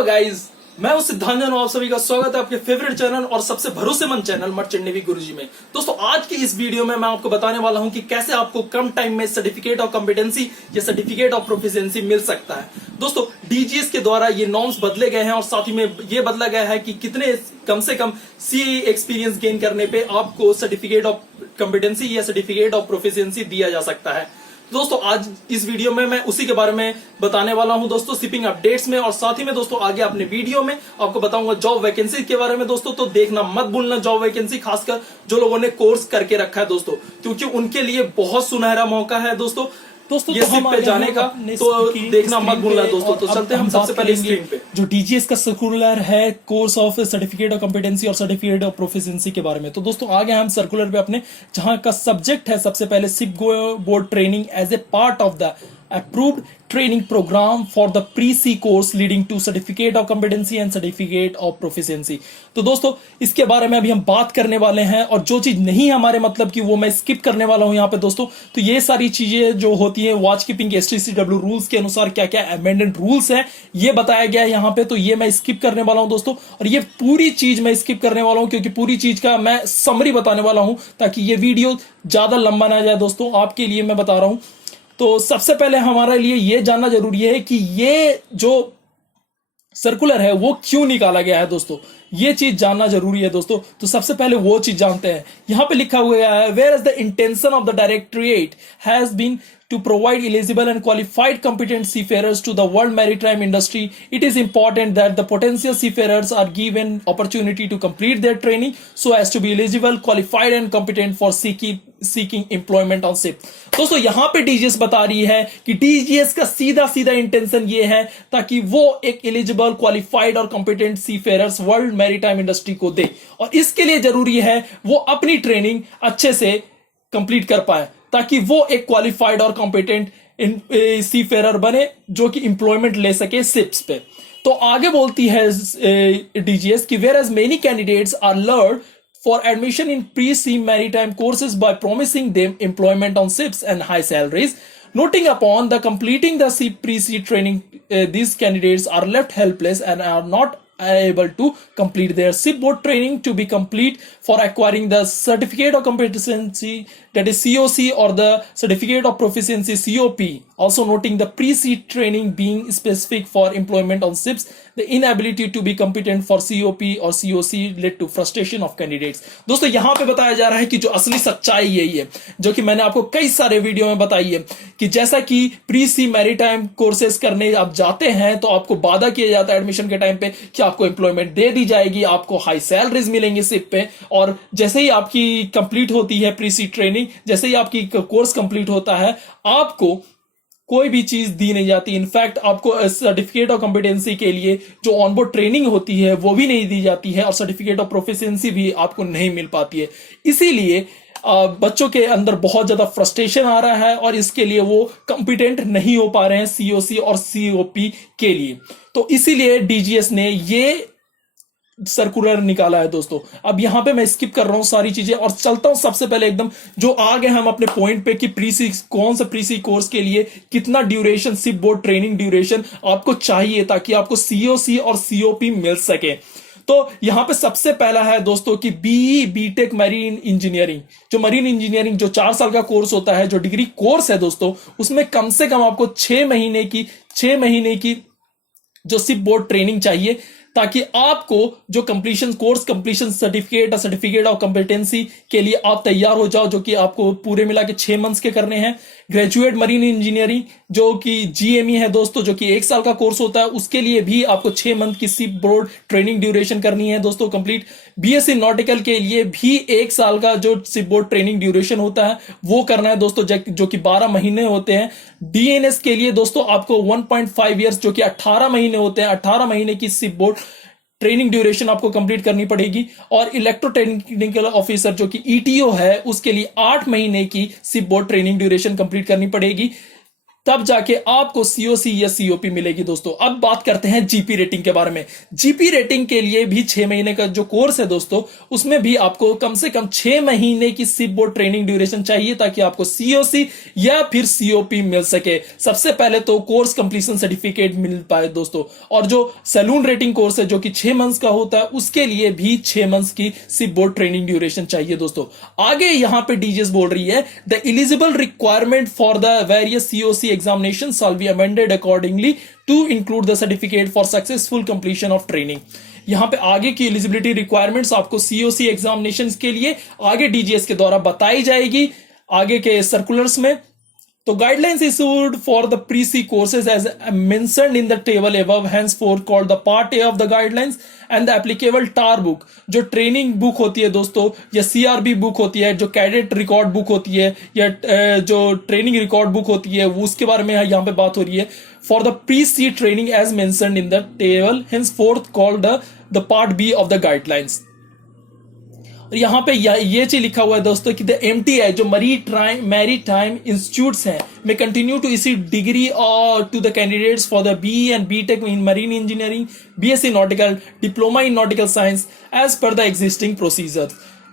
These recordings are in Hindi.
हेलो गाइस, मैं हूं सिद्धांत और आप सभी का स्वागत है आपके फेवरेट चैनल और सबसे भरोसेमंद चैनल मर्चेंट नेवी गुरुजी में। दोस्तों, आज की इस वीडियो में मैं आपको बताने वाला हूं कि कैसे आपको कम टाइम में सर्टिफिकेट ऑफ कॉम्पिटेंसी या सर्टिफिकेट ऑफ प्रोफिशिएंसी मिल सकता है। दोस्तों, डीजीएस के द्वारा ये नॉर्म्स बदले गए हैं और साथ ही में ये बदला गया है कि कितने कम से कम सीए एक्सपीरियंस गेन करने पे आपको सर्टिफिकेट ऑफ कॉम्पिटेंसी या सर्टिफिकेट ऑफ प्रोफिशिएंसी दिया जा सकता है। दोस्तों, आज इस वीडियो में मैं उसी के बारे में बताने वाला हूं दोस्तों, शिपिंग अपडेट्स में। और साथ ही में दोस्तों आगे अपने वीडियो में आपको बताऊंगा जॉब वैकेंसी के बारे में दोस्तों। तो देखना मत भूलना जॉब वैकेंसी, खासकर जो लोगों ने कोर्स करके रखा है दोस्तों, क्योंकि उनके लिए बहुत सुनहरा मौका है दोस्तों ये सिप पे जाने का। तो देखना मत भूलना दोस्तों। तो चलते हैं हम सबसे पहले स्क्रीन पे जो डीजीएस का सर्कुलर है course of certificate of competency और सर्टिफिकेट ऑफ प्रोफिशिएंसी के बारे में। तो दोस्तों आगे हम सर्कुलर पे अपने जहां का सब्जेक्ट है सबसे पहले ship board training as a part of the approved training program for the pre-C course leading to certificate of competency and certificate of proficiency। तो दोस्तों इसके बारे में अभी हम बात करने वाले हैं, और जो चीज नहीं हमारे मतलब की वो मैं स्किप करने वाला हूं यहाँ पे दोस्तों। तो ये सारी चीजें जो होती है वॉच कीपिंग STCW रूल्स के अनुसार क्या क्या अमेंडेड रूल्स है ये बताया गया है यहाँ पे, तो ये मैं स्किप करने वाला हूं दोस्तों। और ये पूरी चीज मैं स्किप करने वाला हूं क्योंकि पूरी चीज का मैं समरी बताने वाला हूं ताकि ये वीडियो ज्यादा लंबा ना जाए दोस्तों, आपके लिए मैं बता रहा हूं। तो सबसे पहले हमारे लिए यह जानना जरूरी है कि ये जो सर्कुलर है वो क्यों निकाला गया है दोस्तों, ये चीज जानना जरूरी है दोस्तों। तो सबसे पहले वो चीज जानते हैं। यहां पे लिखा हुआ है, where is the intention of the directorate has been to provide eligible and qualified competent seafarers to the world maritime industry. It is important that the potential seafarers are given opportunity to complete their training so as to be eligible, qualified and competent for seeking employment on ship। दोस्तों यहां पे डीजीएस बता रही है कि डीजीएस का सीधा सीधा इंटेंशन ये है ताकि वो एक एलिजिबल, क्वालिफाइड और competent seafarers world maritime industry को दे, और इसके लिए जरूरी है वो अपनी ट्रेनिंग अच्छे से कंप्लीट कर पाए ताकि वो एक क्वालिफाइड और कॉम्पिटेंट सीफेरर बने जो कि एम्प्लॉयमेंट ले सके शिप्स पे। तो आगे बोलती है डीजीएस कि whereas many candidates are lured for admission in pre sea maritime courses by promising them employment on ships and high salaries, noting upon the completing the pre-C training, these candidates are left helpless and are not able to complete their shipboard training to be complete for acquiring the certificate of competency, that is COC, or the certificate of proficiency COP, also noting the pre-C training being specific for employment on ships. The inability to be competent for COP or COC led to frustration of candidates। दोस्तों यहां पे बताया जा रहा है कि जो असली सच्चाई यही है जो कि मैंने आपको कई सारे वीडियो में बताई है कि जैसा कि प्री-सी मैरीटाइम कोर्सेज करने आप जाते हैं तो आपको वादा किया जाता है एडमिशन के टाइम पे कि आपको एम्प्लॉयमेंट दे दी जाएगी, आपको हाई सैलरीज मिलेंगी शिप पे, और जैसे ही आपकी कंप्लीट होती है प्री-सी ट्रेनिंग, जैसे ही आपकी कोर्स कंप्लीट होता है आपको कोई भी चीज दी नहीं जाती। इनफैक्ट आपको सर्टिफिकेट ऑफ कॉम्पिटेंसी के लिए जो ऑनबोर्ड ट्रेनिंग होती है वो भी नहीं दी जाती है, और सर्टिफिकेट ऑफ प्रोफिशिएंसी भी आपको नहीं मिल पाती है। इसीलिए बच्चों के अंदर बहुत ज्यादा फ्रस्ट्रेशन आ रहा है और इसके लिए वो कॉम्पिटेंट नहीं हो पा रहे हैं सीओसी और सीओपी के लिए। तो इसीलिए डीजीएस ने ये सर्कुलर निकाला है दोस्तों। अब यहां पे मैं स्किप कर रहा हूं सारी चीजें और चलता हूं सबसे पहले एकदम जो आगे हम अपने पॉइंट पे कि प्री-सी कौन सा प्री-सी कोर्स के लिए कितना duration, ship board training duration आपको चाहिए ताकि आपको सीओसी और सीओपी मिल सके। तो यहां पे सबसे पहला है दोस्तों कि बीटेक मरीन इंजीनियरिंग, जो मरीन इंजीनियरिंग जो 4 साल का कोर्स होता है, जो डिग्री कोर्स है दोस्तों, उसमें कम से कम आपको 6 महीने की जो शिप बोर्ड ट्रेनिंग चाहिए ताकि आपको जो कोर्स कंप्लीशन सर्टिफिकेट और सर्टिफिकेट ऑफ कॉम्पिटेंसी के लिए आप तैयार हो जाओ, जो कि आपको पूरे मिला के 6 मंथ्स के करने हैं। ग्रेजुएट मरीन इंजीनियरिंग जो कि जीएमई है दोस्तों, जो कि 1 साल का कोर्स होता है, उसके लिए भी आपको 6 मंथ की शिप बोर्ड ट्रेनिंग ड्यूरेशन करनी है दोस्तों कंप्लीट। बीएससी नॉटिकल के लिए भी 1 साल का जो शिप बोर्ड ट्रेनिंग ड्यूरेशन होता है वो करना है दोस्तों, जो कि 12 महीने होते हैं। डीएनएस के लिए दोस्तों आपको 1.5 ईयर्स जो कि 18 महीने होते हैं, 18 महीने की शिप बोर्ड ट्रेनिंग ड्यूरेशन आपको कंप्लीट करनी पड़ेगी। और इलेक्ट्रो टेक्निकल ऑफिसर जो कि ईटीओ है उसके लिए 8 महीने की ship board training duration complete करनी पड़ेगी। तब जाके आपको सीओसी या सीओपी मिलेगी दोस्तों। अब बात करते हैं जीपी रेटिंग के बारे में। जीपी रेटिंग के लिए भी 6 महीने का जो कोर्स है दोस्तों, उसमें भी आपको कम से कम 6 महीने की सिप बोर्ड ट्रेनिंग ड्यूरेशन चाहिए ताकि आपको सीओसी या फिर सीओपी मिल सके। सबसे पहले तो कोर्स कंप्लीशन सर्टिफिकेट मिल पाए दोस्तों। और जो सैलून रेटिंग कोर्स है जो कि 6 मंथ्स का होता है, उसके लिए भी 6 मंथ्स की सिप बोर्ड ट्रेनिंग ड्यूरेशन चाहिए दोस्तों। आगे यहां पे डीजीएस बोल रही है, the eligible requirement for the various COC examination shall be amended accordingly to include the certificate for successful completion of training. यहां पे आगे की एलिजिबिलिटी रिक्वायरमेंट्स आपको सीओसी एग्जामिनेशंस के लिए आगे डीजीएस के द्वारा बताई जाएगी आगे के सर्कुलर्स में। तो guidelines issued for the pre-C courses as mentioned in the table above henceforth called the part A of the guidelines and the applicable TAR book, जो ट्रेनिंग बुक होती है दोस्तों या CRB बुक होती है, जो कैडेट रिकॉर्ड बुक होती है या जो ट्रेनिंग रिकॉर्ड बुक होती है, वो उसके बारे में यहाँ पे बात हो रही है। For the pre-C training as mentioned in the table henceforth called the part B of the guidelines। और यहाँ पे ये चीज लिखा हुआ है दोस्तों कि द MTI जो मैरी टाइम इंस्टीट्यूट्स हैं में कंटिन्यू टू इसी डिग्री और to the candidates for the BE and BTech in marine engineering, BSc nautical, diploma in nautical science as per the existing procedure.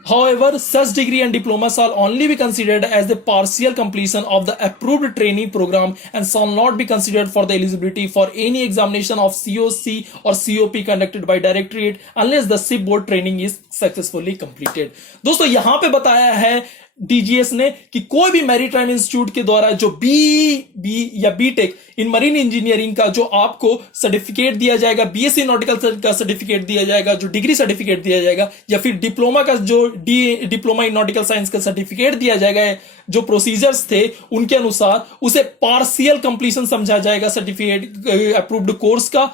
However, such degree and diploma shall only be considered as the partial completion of the approved training program and shall not be considered for the eligibility for any examination of COC or COP conducted by directorate unless the SIP board training is successfully completed। दोस्तों यहाँ पे बताया है डीजीएस ने कि कोई भी मैरीटाइम इंस्टीट्यूट के द्वारा जो बी या बीटेक इन मरीन इंजीनियरिंग का जो आपको सर्टिफिकेट दिया जाएगा, बीएससी नॉटिकल का सर्टिफिकेट दिया जाएगा, जो डिग्री सर्टिफिकेट दिया जाएगा, या फिर डिप्लोमा का जो डिप्लोमा इन नॉटिकल साइंस का सर्टिफिकेट दिया जाएगा, जो प्रोसीजर्स थे उनके अनुसार उसे पार्शियल कंप्लीशन समझा जाएगा सर्टिफिकेट अप्रूव्ड कोर्स का।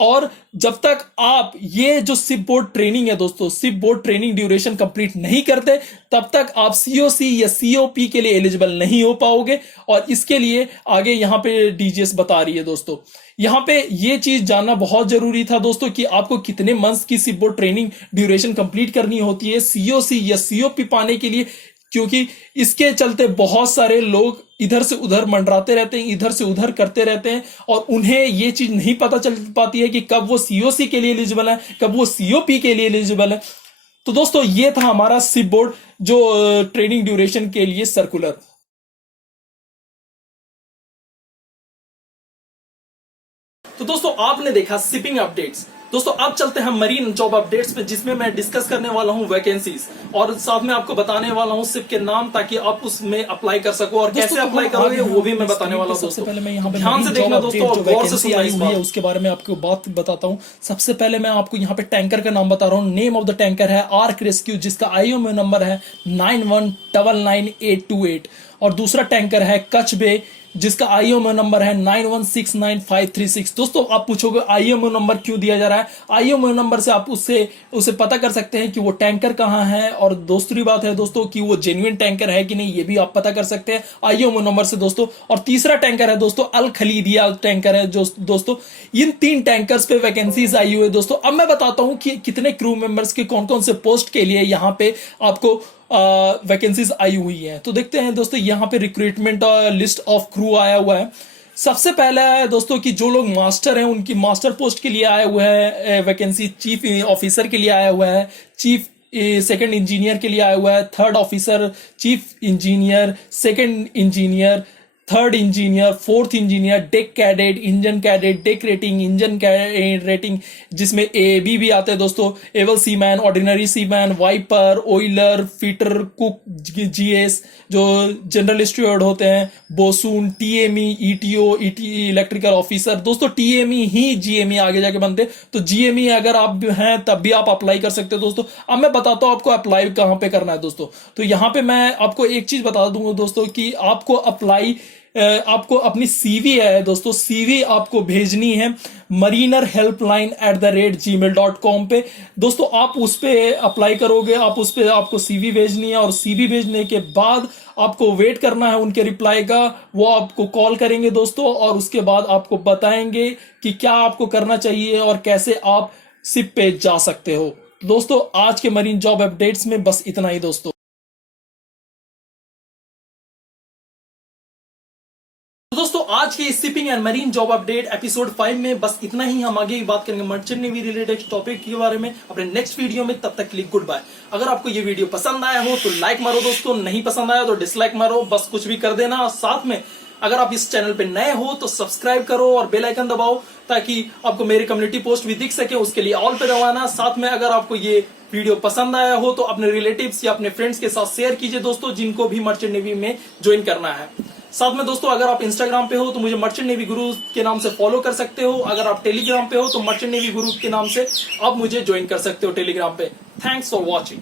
और जब तक आप ये जो सिप बोर्ड ट्रेनिंग है दोस्तों, ship board training duration complete नहीं करते, तब तक आप सीओसी या सीओपी के लिए एलिजिबल नहीं हो पाओगे। और इसके लिए आगे यहां पे डीजीएस बता रही है दोस्तों। यहां पे ये चीज जानना बहुत जरूरी था दोस्तों कि आपको कितने मंथ्स की ship board training duration complete करनी होती है सीओसी या सीओपी पाने के लिए, क्योंकि इसके चलते बहुत सारे लोग इधर से उधर मंडराते रहते हैं, इधर से उधर करते रहते हैं और उन्हें ये चीज नहीं पता चल पाती है कि कब वो सीओसी के लिए एलिजिबल है, कब वो सीओपी के लिए एलिजिबल है। तो दोस्तों ये था हमारा सिप बोर्ड जो ट्रेनिंग ड्यूरेशन के लिए सर्कुलर। तो दोस्तों आपने देखा शिपिंग अपडेट्स। दोस्तों अब चलते हैं मरीन जॉब अपडेट्स पे, जिसमें मैं डिस्कस करने वाला हूं वैकेंसीज और साथ में आपको बताने वाला हूं सिप के नाम, ताकि आप उसमें अप्लाई कर सको और कैसे अप्लाई करोगे वो भी मैं बताने वाला हूं। सबसे पहले मैं यहाँ पे ध्यान से देखना दोस्तों और गौर से सुनना इस बात, उसके बारे में आपको बात बताता हूँ। सबसे पहले मैं आपको यहाँ पे टैंकर का नाम बता रहा हूँ। नेम ऑफ द टैंकर है आर्क रेस्क्यू, जिसका IMO नंबर है 91999828। और दूसरा टैंकर है कच बे, जिसका IMO नंबर है 91695536। दोस्तों आप पूछोगे IMO नंबर क्यों दिया जा रहा है? IMO नंबर से आप उसे पता कर सकते हैं कि वो टैंकर कहाँ है, और दूसरी बात है दोस्तों कि वो जेन्युइन टैंकर है कि नहीं, ये भी आप पता कर सकते हैं IMO नंबर से दोस्तों। और तीसरा टैंकर है दोस्तों अल खलीदिया टैंकर है जो दोस्तों। इन 3 टैंकर्स पे वैकेंसीज आई हुई है दोस्तों। अब मैं बताता हूं कि कितने क्रू मेंबर्स के कौन कौन से पोस्ट के लिए यहाँ पे आपको वैकेंसीज आई हुई है। तो देखते हैं दोस्तों, यहाँ पे रिक्रूटमेंट लिस्ट ऑफ क्रू आया हुआ है। सबसे पहला है दोस्तों कि जो लोग मास्टर हैं उनकी मास्टर पोस्ट के लिए आया हुआ है वैकेंसी। चीफ ऑफिसर के लिए आया हुआ है, चीफ सेकंड इंजीनियर के लिए आया हुआ है, third officer, chief engineer, second engineer, third engineer, fourth engineer, deck cadet, engine cadet, deck rating, engine rating, जिसमें AB भी आते हैं दोस्तों, able seaman, ordinary seaman, wiper, oiler, fitter, cook, GS जो जनरल स्टूअर्ड होते हैं, bosun, TME, ETO, electrical officer. दोस्तों TME ही GME आगे जाके बनते, तो GME अगर आप हैं तब भी आप अप्लाई कर सकते हो दोस्तों। अब मैं बताता हूं आपको अप्लाई कहां पे करना है दोस्तों। तो यहां पे मैं आपको एक चीज बता दूंगा दोस्तों कि आपको अप्लाई आपको अपनी CV है दोस्तों, CV आपको भेजनी है marinerhelpline@gmail.com पे दोस्तों। आप उस पे अप्लाई करोगे, आप उस पे आपको CV भेजनी है और CV भेजने के बाद आपको वेट करना है उनके रिप्लाई का। वो आपको कॉल करेंगे दोस्तों और उसके बाद आपको बताएंगे कि क्या आपको करना चाहिए और कैसे आप सिप पे जा सकते हो। दोस्तों आज के मरीन जॉब अपडेट्स में बस इतना ही दोस्तों। तो दोस्तों आज के shipping and marine job update episode 5 में बस इतना ही। हम आगे बात करेंगे मर्चेंट नेवी रिलेटेड टॉपिक के बारे में अपने नेक्स्ट वीडियो में। तब तक के लिए गुड बाय। अगर आपको ये वीडियो पसंद आया हो तो लाइक मारो दोस्तों, नहीं पसंद आया तो डिसलाइक मारो, बस कुछ भी कर देना। और साथ में अगर आप इस चैनल पे नए हो तो सब्सक्राइब करो और बेल आइकन दबाओ ताकि आपको मेरी कम्युनिटी पोस्ट भी दिख सके। उसके लिए ऑल पे दबाना। साथ में अगर आपको ये वीडियो पसंद आया हो तो अपने रिलेटिव्स या अपने फ्रेंड्स के साथ शेयर कीजिए दोस्तों, जिनको भी मर्चेंट नेवी में ज्वाइन करना है। साथ में दोस्तों अगर आप इंस्टाग्राम पे हो तो मुझे मर्चेंट नेवी गुरु के नाम से फॉलो कर सकते हो। अगर आप टेलीग्राम पे हो तो मर्चेंट नेवी गुरु के नाम से आप मुझे ज्वाइन कर सकते हो टेलीग्राम पे। Thanks for watching.